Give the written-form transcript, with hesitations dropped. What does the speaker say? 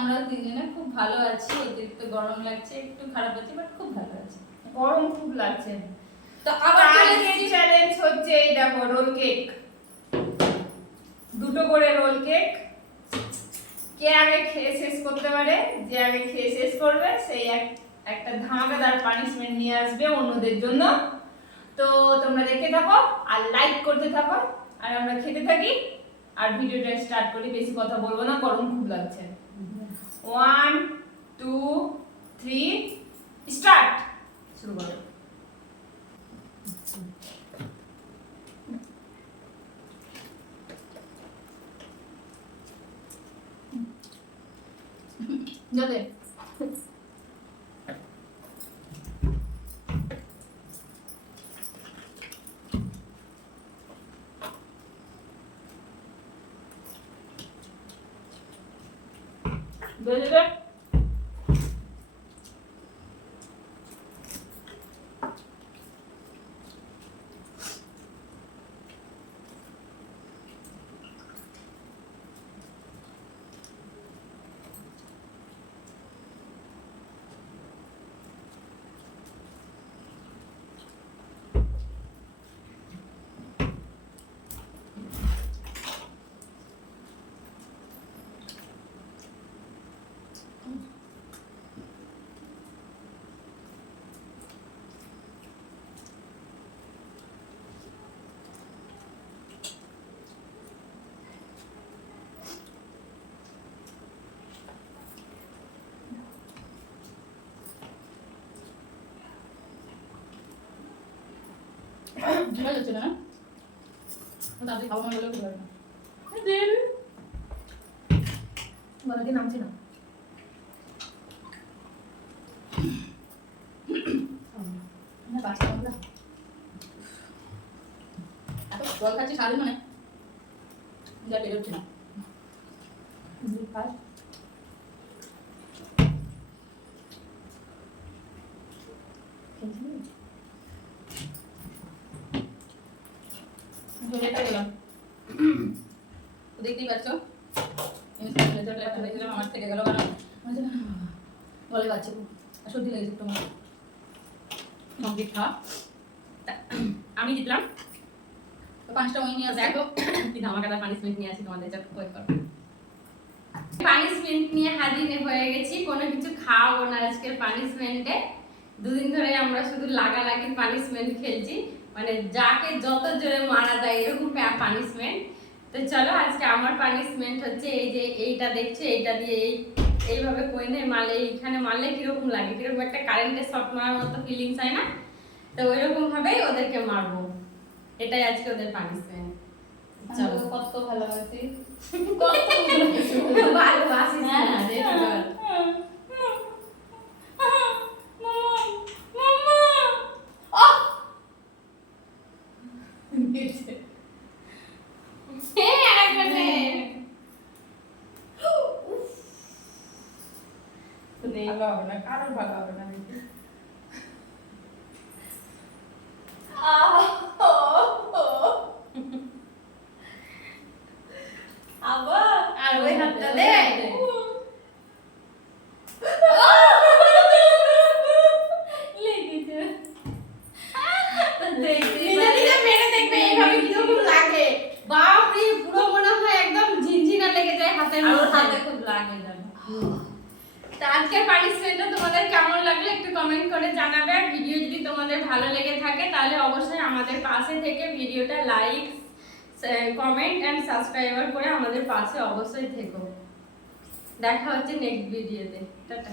আমরা তিনজনে খুব ভালো আছি, অতিরিক্ত গরম লাগছে, একটু খারাপ আছে, বাট খুব ভালো আছে। গরম খুব লাগছে। তো আবার আজকের চ্যালেঞ্জ হচ্ছে এই দেখো রোল কেক, দুটো করে রোল কেক। কে আগে খেয়ে শেষ করতে পারে, যে আগে খেয়ে শেষ করবে সেই একটা ধামাকাদার পানিশমেন্ট নিয়ে আসবে অন্যদের জন্য। তো তোমরা দেখতে থাকো আর লাইক করতে থাকো, আর আমরা খেতে থাকি আর ভিডিওটা স্টার্ট করি। বেশি কথা বলবো না, গরম খুব লাগছে। 1 2 3 স্টার্ট। শুরু করো। যাবে বুঝলে ঝুলা যাচ্ছে না, তাদের খাওয়া মনে গেলেও না। বলতে নামছে না। এত জল খাচ্ছি সারাদিন, মানে যা পেরে উঠছে না। দেখতেই পাচ্ছ আমার থেকে গেল, কারণ গলে পাচ্ছে খুব, সর্দি লেগেছে একটু। কমপ্লিট খাওয়া, আমি জিতলাম। তো 5টা ওই নিয়ে আসো। দেখো কি ধামাকাদার পানিশমেন্ট নিয়ে আসি তোমাদের জন্য। ওয়েট করো। পানিশমেন্ট নিয়ে হাজির হয়ে গেছি। কোনো কিছু খাওয়াবো না আজকের পানিশমেন্টে। দুদিন ধরে আমরা শুধু লাগালাগি পানিশমেন্ট খেলছি, মানে যাকে যত জোরে মারা যায় এরকম পানিশমেন্ট। তো চলো আজকে আমার পানিশমেন্ট হচ্ছে এই যে এইটা দেখছো, এইটা দিয়ে এইভাবে কইনে মারলে, এইখানে মারলে কিরকম লাগে, কিরকম একটা কারেন্টের শক মারার মতো ফিলিংস হয় না? তো ওইরকম ভাবেই ওদেরকে মারবো, এটাই আজকে ওদের পানিশমেন্ট। চলো। কত ভালোবাসি, ভালোবাসিস না রে বল। ভালো হবে না, কারোর ভালো হবে না। আবার আর ওই হাতটা দে। নিজে নিজে মেরে দেখবে এইভাবে কিরকম লাগে। বাপরে, পুরো মনে হয় একদম ঝিনঝিনা লেগে যায় হাতের মধ্যে। হাতে খুব লাগে জানো। তো আজকের পার্টিসিপেন্টটা তোমাদের কেমন লাগলো একটু কমেন্ট করে জানাবে। আর ভিডিও যদি তোমাদের ভালো লেগে থাকে তাহলে অবশ্যই আমাদের পাশে থেকে ভিডিওটা লাইক, কমেন্ট এন্ড সাবস্ক্রাইবার করে আমাদের পাশে অবশ্যই থেকো। দেখা হচ্ছে নেক্সট ভিডিওতে। টাটা।